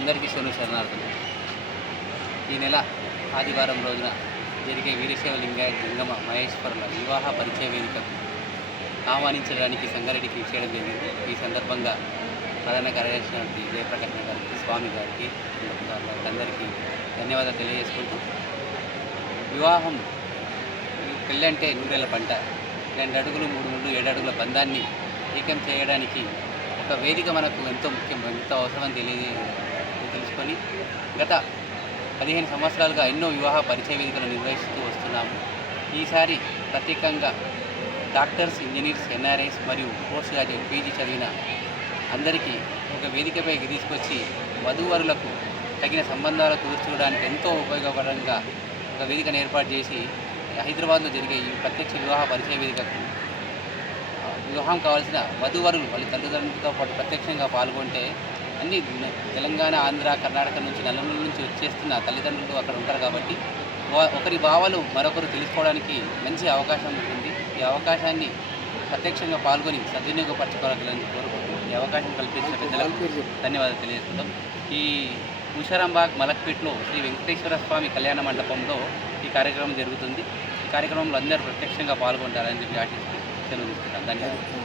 అందరికీ శరణార్థులు. ఈ నెల ఆదివారం రోజున జరిగే వీరశైవ లింగాయత్ గంగమ్మ మహేశ్వరుల వివాహ పరిచయ వేదికకు ఆహ్వానించడానికి సంగారెడ్డికి ఇచ్చేయడం జరిగింది. ఈ సందర్భంగా ప్రధాన కార్యదర్శి జయప్రకాష్ గారికి, స్వామి గారికి, అందరికీ ధన్యవాదాలు తెలియజేసుకుంటూ, వివాహం పెళ్ళి అంటే నూరేళ్ల పంట. 2 అడుగులు 3 ముళ్ళు 7 అడుగుల బంధాన్ని ఏకం చేయడానికి ఒక వేదిక మనకు ఎంతో ముఖ్యం, ఎంతో అవసరమని తెలుసుకొని గత 15 సంవత్సరాలుగా ఎన్నో వివాహ పరిచయ వేదికలు నిర్వహిస్తూ వస్తున్నాము. ఈసారి ప్రత్యేకంగా డాక్టర్స్, ఇంజనీర్స్, ఎన్ఆర్ఐస్ మరియు పోస్ట్ గ్రాడ్యుయేట్ పీజీ చదివిన అందరికీ ఒక వేదికపైకి తీసుకొచ్చి వధూవరులకు తగిన సంబంధాలు కుదుర్చుకోవడానికి ఎంతో ఉపయోగకరంగా ఒక వేదికను ఏర్పాటు చేసి హైదరాబాద్లో జరిగే ఈ ప్రత్యక్ష వివాహ పరిచయ వేదికకు వివాహం కావాల్సిన వధూవరులు వాళ్ళ తల్లిదండ్రులతో పాటు ప్రత్యక్షంగా పాల్గొంటే అన్ని తెలంగాణ, ఆంధ్ర, కర్ణాటక నుంచి, నలుమూల నుంచి వచ్చేస్తున్న తల్లిదండ్రులు అక్కడ ఉంటారు కాబట్టి ఒకరి భావాలు మరొకరు తెలుసుకోవడానికి మంచి అవకాశం ఉంటుంది. ఈ అవకాశాన్ని ప్రత్యక్షంగా పాల్గొని సద్వినియోగపరచుకోవాలని కోరుకుంటూ ఈ అవకాశం కల్పించిన పెద్దలకు ధన్యవాదాలు తెలియజేస్తున్నాం. ఈ ముషారాంబాగ్ మలక్పేట్లో శ్రీ వెంకటేశ్వర స్వామి కళ్యాణ మండపంలో ఈ కార్యక్రమం జరుగుతుంది. ఈ కార్యక్రమంలో అందరూ ప్రత్యక్షంగా పాల్గొంటారని చెప్పి ఆశిస్తూ సెలవు తీసుకుంటాం. ధన్యవాదాలు.